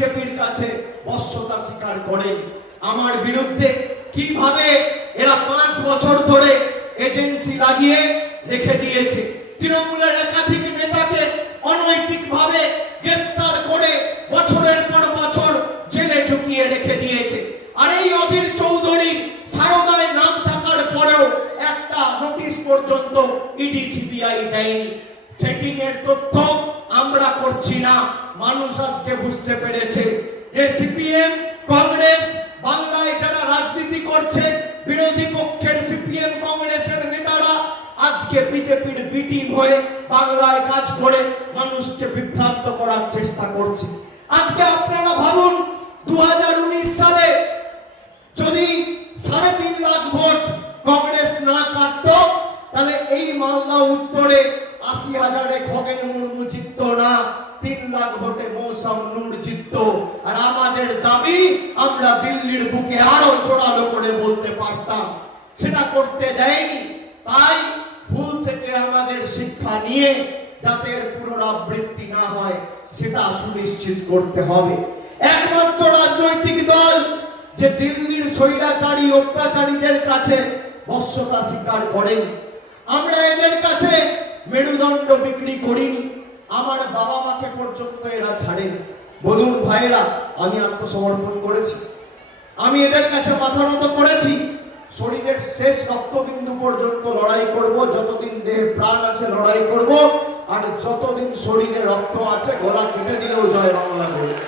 বিজেপির কাছে বশ্যতা স্বীকার করেনি। আমার বিরুদ্ধে কিভাবে এরা 5 বছর ধরে এজেন্সি লাগিয়ে রেখে দিয়েছে, তৃণমূলের একাধিক নেতাকে অনৈতিকভাবে গ্রেফতার করে বছরের পর বছর জেলে ঢুকিয়ে রেখে দিয়েছে। আর এই অধীর চৌধুরীর সারদায় নাম থাকার পরেও একটা নোটিশ পর্যন্ত ইডি সিবিআই দেয়নি। সেটিং এর তথ্য আমরা করছি না, মানুষ আজকে বুঝতে পেরেছে যে সিপিএম কংগ্রেস বাংলায় যারা রাজনীতি করছে, বিরোধী পক্ষের সিপিএম কংগ্রেসের নেতারা আজকে বিজেপির বি টিম হয়ে বাংলায় কাজ করে মানুষকে বিভ্রান্ত করার চেষ্টা করছে। আজকে আপনারা ভাবুন 2019 সালে যদি 3.5 লাখ ভোট কংগ্রেস না কাটত, তাহলে এই মালদা উত্তরে 80,000-এ খগেন মুর্মু জিততো না, 3 লাখ ভোটে মৌসম নূর জিততো। আর আমাদের দাবি আমরা দিল্লির বুকে আরো জোরালো করে বলতে পারতাম, সেটা করতে দেয়নি। তাই ভুল থেকে আমাদের শিক্ষা নিয়ে যাতে এর পুনরাবৃত্তি না হয় সেটা সুনিশ্চিত করতে হবে। একমাত্র রাজনৈতিক দল যে দিল্লির স্বৈরাচারী অত্যাচারীদের কাছে বশ্যতা স্বীকার করেনি, আমরা এদের কাছে মেরুদণ্ড বিক্রি করিনি, আমার বাবা মাকে পর্যন্ত এরা ছাড়েনি। বলুন ভাইরা, আমি আত্মসমর্পণ করেছি, আমি এদের কাছে মাথা নত করেছি, শরীরের শেষ রক্তবিন্দু পর্যন্ত লড়াই করব, যতদিন দেহে প্রাণ আছে লড়াই করব, আর যতদিন শরীরে রক্ত আছে গলা কেটে দিলেও জয় বাংলা বলব।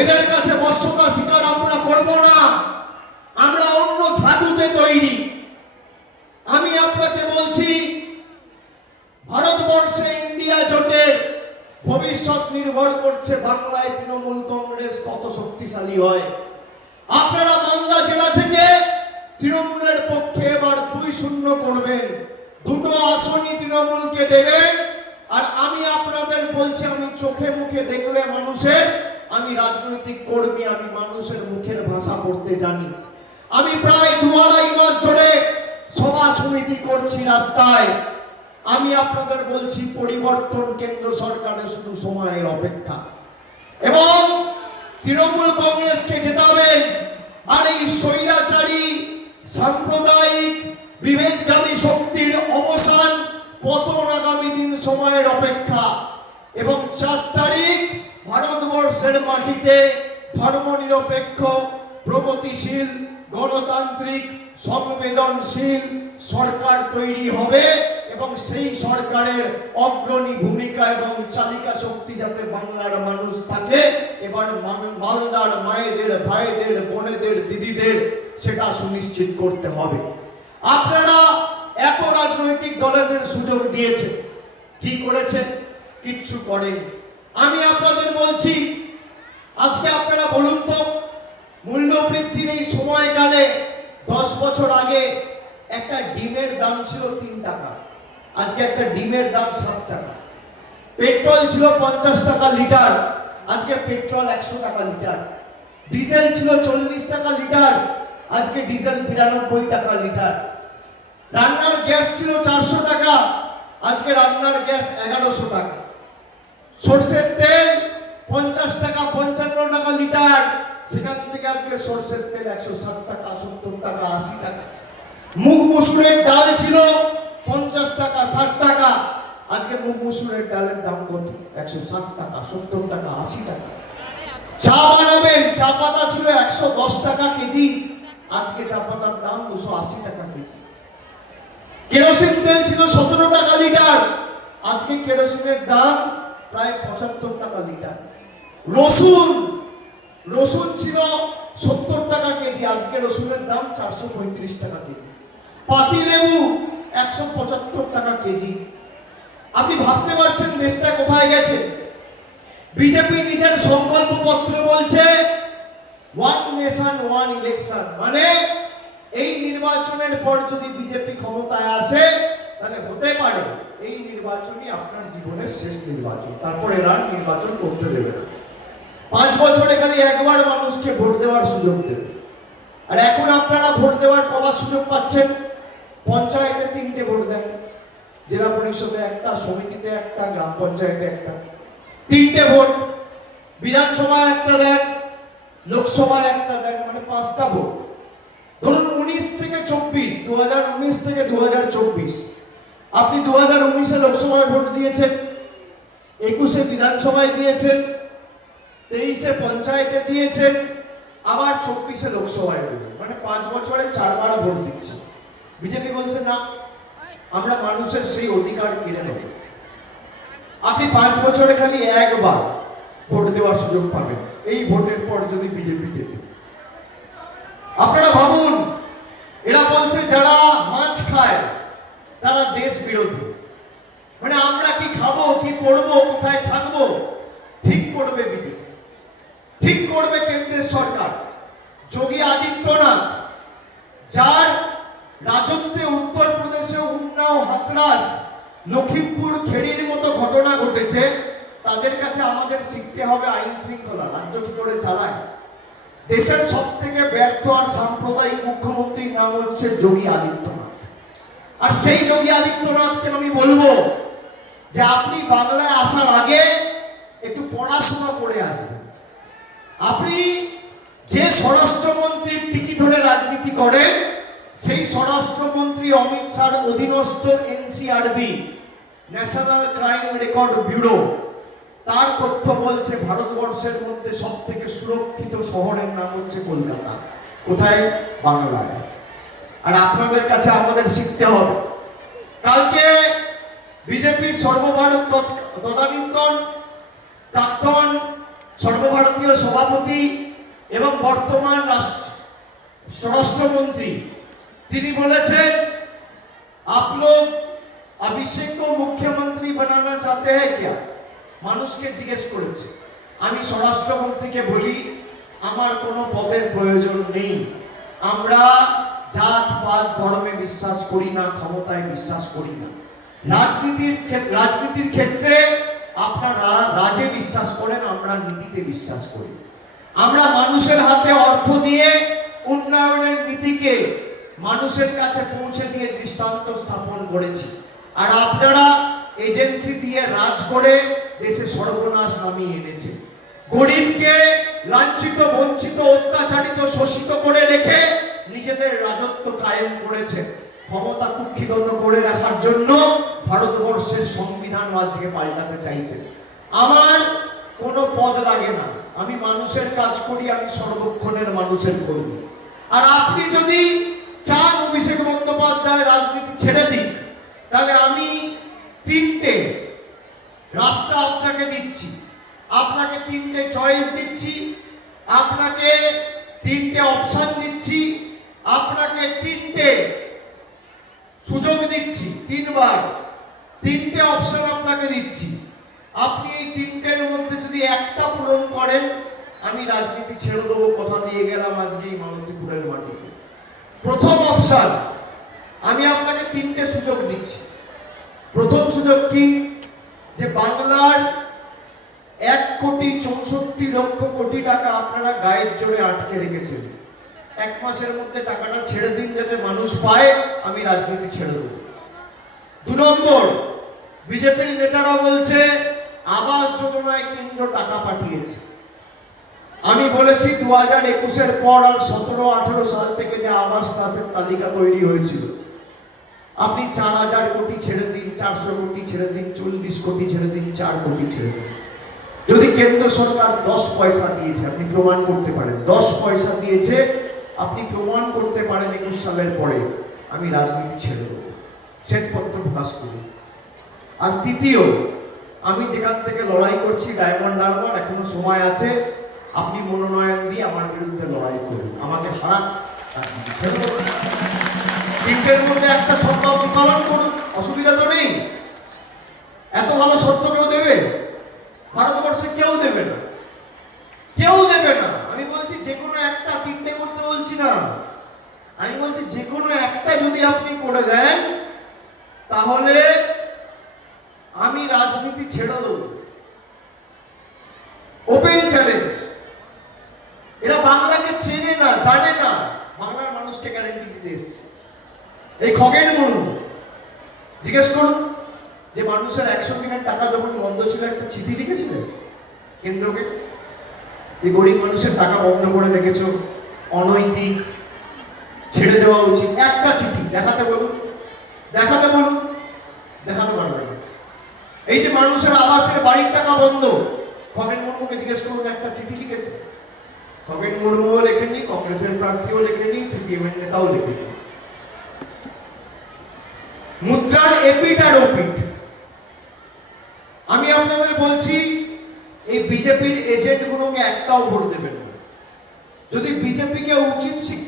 এদের কাছে বশ্যতা স্বীকার আমরা করব না, আমরা অন্য ধাতুতে তৈরি। আমি আপনাকে বলছি, ভারতবর্ষে ইন্ডিয়া জোটের ভবিষ্যৎ নির্ভর করছে বাংলায় তৃণমূল কংগ্রেস কত শক্তিশালী হয়। আপনারা মালদা জেলা থেকে তৃণমূলের পক্ষে এবার 2-0 করবেন, 2টো আসনই তৃণমূলকে দেবেন। আর আমি আপনাদের বলছি, আমি চোখে মুখে দেখলে মানুষের, আমি রাজনৈতিক কর্মী, আমি মানুষের মুখের ভাষা পড়তে জানি। আমি প্রায় 2-2.5 মাস ধরে সভা সমিতি করছি রাস্তায়। আমি আপনাদের বলছি, পরিবর্তন কেন্দ্র সরকারের শুধু সময়ের অপেক্ষা, এবং তৃণমূল কংগ্রেসকে জেতাবেন। আর এই স্বৈরাচারী সাম্প্রদায়িক বিভেদগামী শক্তির অবসান, পতন আগামী দিন সময়ের অপেক্ষা। এবং 4 তারিখ ভারতবর্ষের মাটিতে ধর্মনিরপেক্ষ, প্রগতিশীল, গণতান্ত্রিক, সংবেদনশীল সরকার তৈরি হবে, এবং সেই সরকারের অগ্রণী ভূমিকা এবং চালিকা শক্তি যাতে বাংলার মানুষ থাকে, এবার মালদার মায়েদের, ভাইদের, বোনেদের, দিদিদের সেটা সুনিশ্চিত করতে হবে। আপনারা এত রাজনৈতিক দলের সুযোগ দিয়েছে, কি করেছে? কিচ্ছু করেনি। আমি আপনাদের বলছি, আজকে আপনারা বলুন তো, মূল্যবৃদ্ধির এই সময়কালে 10 বছর আগে একটা ডিমের দাম ছিল 3 টাকা, আজকে একটা ডিমের দাম 7 টাকা। পেট্রোল ছিল 50 টাকা লিটার, আজকে পেট্রোল 100 টাকা লিটার। ডিজেল ছিল 40 টাকা লিটার, আজকে ডিজেল 92 টাকা লিটার। রান্নার গ্যাস ছিল 400 টাকা, আজকে রান্নার গ্যাস 1100 টাকা। সরষের তেল 50 টাকা 55 টাকা লিটার, সেখান থেকে আজকে সরষের তেল 160 টাকা 70 টাকা 80 টাকা। মুগ মসুরের ডাল ছিল 50 টাকা 60 টাকা, আজকে মুগ মসুরের ডালের দাম কত? 160 টাকা 70 টাকা 80 টাকা। চা বানাবেন, চা পাতা ছিল 110 টাকা কেজি, আজকে চা পাতার দাম 280 টাকা কেজি। কেরোসিন তেল ছিল 17 টাকা লিটার, আজকে কেরোসিনের দাম প্রায় 75 টাকা লিটার। রসুন ছিল 70 টাকা কেজি, আজকে রসুনের দাম 435 টাকা কেজি। পাতি লেবু 175 টাকা কেজি। আপনি ভাবতে পারছেন দেশটা কোথায় গেছে? বিজেপি নিজের সংকল্প পত্রে বলছে 1 নেশন 1 ইলেকশন, মানে এই নির্বাচনের পর যদি বিজেপি ক্ষমতায় আসে, তাহলে হতে পারে এই নির্বাচনই আপনার জীবনের শেষ নির্বাচন, তারপর এরা নির্বাচন করতে দেবে না। 5 বছরে খালি একবার মানুষকে ভোট দেওয়ার সুযোগ দেবে। আর এখন আপনারা ভোট দেওয়ার কবার সুযোগ পাচ্ছেন? পঞ্চায়েতে 3টে ভোট দেন, জেলা পরিষদে 1টা, সমিতিতে 1টা, গ্রাম পঞ্চায়েতে 1টা, 3টে ভোট। বিধানসভায় একটা দেন, লোকসভায় একটা দেন, মানে 5টা ভোট। ধরুন 19 থেকে 24, 2019 থেকে 2024, আপনি 2019-এ লোকসভায় ভোট দিয়েছেন, 21-এ বিধানসভায় দিয়েছেন, 23-এ পঞ্চায়েতে দিয়েছেন, আবার 24-এ লোকসভায় দেবেন, মানে 5 বছরে 4 বার ভোট দিচ্ছে। বিজেপি বলছে না, আমরা মানুষের সেই অধিকার কেড়ে নেব। আপনি 5 বছরে খালি একবার ভোট দেওয়ার সুযোগ পাবেন, এই ভোটের পর যদি বিজেপি জেতে। আপনারা ভাবুন, এরা বলছে যারা মাছ খায় তারা দেশ বিরোধী। মানে আমরা কি খাবো, কি পড়বো, কোথায় থাকবো ঠিক করবে বিজেপি, ঠিক করবে কেন্দ্রের সরকার। যোগী আদিত্যনাথ, যার রাজত্বে উত্তরপ্রদেশে উন্নাও, হাতরাস, লখিমপুর খেড়ির মতো ঘটনা ঘটেছে, তাদের কাছে আমাদের শিখতে হবে আইন শৃঙ্খলা রাজ্য কি করে চালায়। দেশের সব থেকে ব্যর্থ আর সাম্প্রদায়িক মুখ্যমন্ত্রীর নাম হচ্ছে যোগী আদিত্যনাথ। আর সেই যোগী আদিত্যনাথকে আমি বলবো যে আপনি বাংলায় আসার আগে একটু পড়াশোনা করে আসবেন। আপনি যে স্বরাষ্ট্রমন্ত্রীর টিকি ধরে রাজনীতি করেন, সেই স্বরাষ্ট্রমন্ত্রী অমিত শাহর অধীনস্থ NCRB, national crime record bureau, তার তথ্য বলছে ভারতবর্ষের মধ্যে সব থেকে সুরক্ষিত শহরের নাম হচ্ছে কলকাতা। কোথায়? বাংলায়। আর আপনাদের কাছে আমাদের শিখতে হবে। কালকে বিজেপির সর্বভারত তদানীন্তন প্রাক্তন সর্বভারতীয় সভাপতি এবং বর্তমান স্বরাষ্ট্রমন্ত্রী, তিনি বলেছেন आप लोग अभिषेक को मुख्यमंत्री बनाना चाहते हैं क्या? মানুষকে জিজ্ঞেস করেছে। আমি স্বরাষ্ট্রমন্ত্রীকে বলি আমার কোনো পদের প্রয়োজন নেই। আমরা জাত পাত ধর্মে বিশ্বাস করি না, ক্ষমতায় বিশ্বাস করি না। রাজনীতির ক্ষেত্রে আপনারা রাজে বিশ্বাস করেন, আমরা নীতিতে বিশ্বাস করি। আমরা মানুষের হাতে অর্থ দিয়ে উন্নয়নের নীতিকে মানুষের কাছে পৌঁছে দিয়ে দৃষ্টান্ত স্থাপন করেছি। আর আপনারা এজেন্সি দিয়ে রাজ করে দেশে সর্বনাশ নামিয়ে এনেছে। গরিবকে লাঞ্ছিত, বঞ্চিত, অত্যাচারিত, শোষিত করে রেখে নিজেদের রাজত্ব কায়েম করেছে। ক্ষমতা কুক্ষিগত করে রাখার জন্য ভারতবর্ষের সংবিধান আজকে পাল্টাতে চাইছে। আমার কোনো পদ লাগে না, আমি মানুষের কাজ করি, আমি সর্বক্ষণের মানুষের কর্মী। আর আপনি যদি চান অভিষেক বন্দ্যোপাধ্যায় রাজনীতি ছেড়ে দিক, তাহলে আমি 3টে রাস্তা আপনাকে দিচ্ছি, আপনাকে 3টে চয়েস দিচ্ছি, আপনাকে 3টে অপশন দিচ্ছি, আপনাকে 3টে সুযোগ দিচ্ছি, 3বার 3টে অপশন আপনাকে দিচ্ছি। আপনি এই 3টের মধ্যে যদি একটা পূরণ করেন, আমি রাজনীতি ছেড়ে দেবো, কথা দিয়ে গেলাম আজকে এই মালতীপুরের মাটিতে। প্রথম অপশন, আমি আপনাকে 3টে সুযোগ দিচ্ছি। প্রথম সুযোগ কি? যে বাংলার 1,64,00,00,000 টাকা আপনারা গায়ের জোরে আটকে রেখেছেন, 1 মাসের মধ্যে টাকাটা ছেড়ে দিন যাতে মানুষ পায়, আমি রাজনীতি ছেড়ে দেব। 2 নম্বর, বিজেপির নেতারা বলছে আবাস যোজনায় কেন্দ্র টাকা পাঠিয়েছে। আমি বলেছি 2021-এর পর আর 17-18 সাল থেকে যে আবাস প্লাসের তালিকা তৈরি হয়েছিল, আপনি 4,000 কোটি ছেড়ে দিন, 400 কোটি ছেড়ে দিন, 40 কোটি ছেড়ে দিন, 4 কোটি ছেড়ে দিন। যদি কেন্দ্র সরকার 10 পয়সা দিয়েছে, আপনি প্রমাণ করতে পারেন 10 পয়সা দিয়েছে, আপনি প্রমাণ করতে পারেন 21 সালের পরে, আমি রাজনীতি ছেড়ে দেব, শ্বেতপত্র প্রকাশ করুন। আর তৃতীয়, আমি যেখান থেকে লড়াই করছি ডায়মন্ড হারবার, এখনো সময় আছে, আপনি মনোনয়ন দিয়ে আমার বিরুদ্ধে লড়াই করুন, আমাকে হারান, ছেড়ে দেব। 3টের মধ্যে একটা শর্ত আপনি পালন করুন, অসুবিধা তো নেই। এত ভালো শর্ত কেউ দেবে? ভারতবর্ষে কেউ দেবে না, কেউ দেবে না। আমি বলছি যে কোনো একটা, 3টে করতে বলছি না, আমি বলছি যে কোনো একটা যদি আপনি করে দেন, তাহলে আমি রাজনীতি ছেড়ে দেব। Open challenge. এরা বাংলাকে চেনে না, জানে না, বাংলার মানুষকে গ্যারান্টি দিতে এসছে। এই খগেন মুর্মু, জিজ্ঞেস করুন যে মানুষের 100 দিনের টাকা যখন বন্ধ ছিল, একটা চিঠি লিখেছিলেন কেন্দ্রকে, এই গরিব মানুষের টাকা বন্ধ করে রেখেছো, অনৈতিক, ছেড়ে দেওয়া উচিত। একটা চিঠি দেখাতে বলুন, দেখাতে বলুন, দেখাতে পারবে না। এই যে মানুষের আবাসের বাড়ির টাকা বন্ধ, খগেন মুর্মুকে জিজ্ঞেস করুন একটা চিঠি লিখেছে? খগেন মুর্মুও লেখেননি, কংগ্রেসের প্রার্থীও লেখেননি, সিপিএম এর নেতাও লেখেননি। মুদ্রার এপিট আর ওপিট। আমি আপনাদের বলছি, এই বিজেপির এজেন্ট গুলোকে একটাও ভোট দেবেন না। যদি বিজেপিকে উচিত